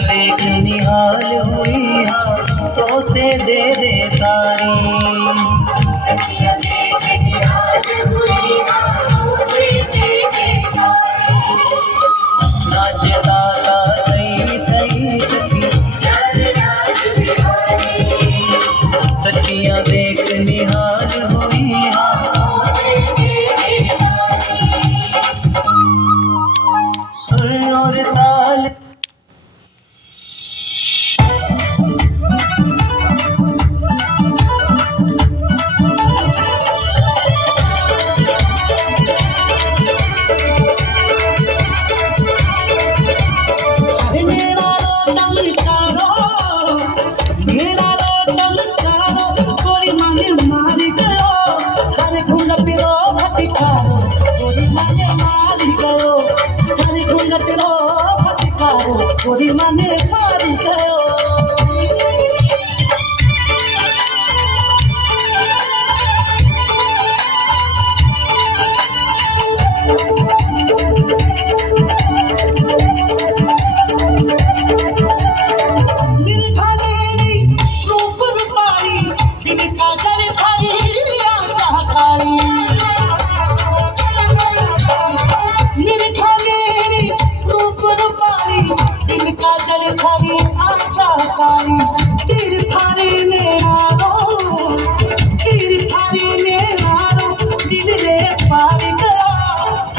देख निहाल हुई हाँ तो से दे दे तारी। सखिया देख निहाल हुई हाँ तो से दे दे तारी। नाच दाता थई थई सखी चार राज बिहारी। सखिया देख निहाल हुई हाँ तो से दे दे तारी। सुर और ताल गोरी माने मारी गयो। मेरे भानेरी रूप रूपाली बिन काजल थारी आंखा काली। मेरे भानेरी रूप रूपाली बिन काजल थारी आंखा काली। तीर थारी में आरो दिल रे पार गया।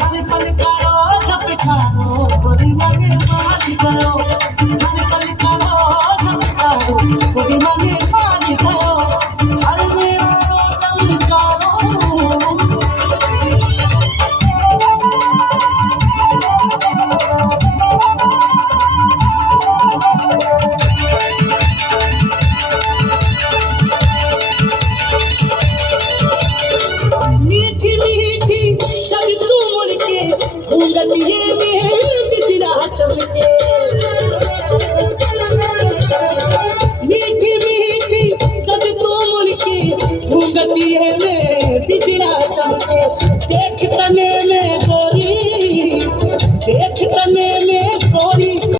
हर पल कारो झपकारो गोरी माने मारी गयो। हर पल कारो झपकारो गोरी माने मारी गयो। हर मेरा दम कारो मीठी मीठी जब तू मुड़ के घूंघटिए में बिजला चमके।